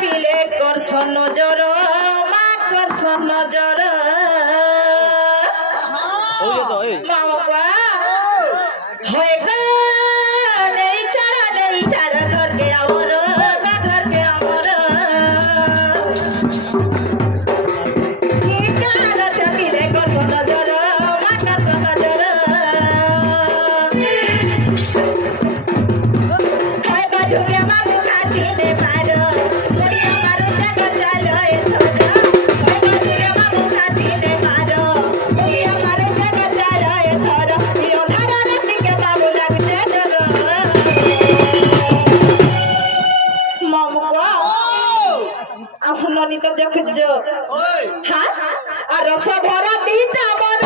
চাপিলে করছ নজর মা করছ নজর মামা হয়ে গো নেই ছাড়া ঘরকে আমার ঘরকে আমার কার চাপিলে করছ নজর মা করছ নজর হয় গো ঢুলে বাবু খাটিনে মারো মুড়িয়া মারো জাগ চালো এ ধর হয় গো ঢুলে বাবু খাটিনে মারো মুড়িয়া মারো জাগ চালো এ ধর ইও ধারা রাতিকে বাবু লাগছে ডর মামুয়া আহুলনি তো দেখছ হ্যাঁ আর রস ভরা দিটা বড়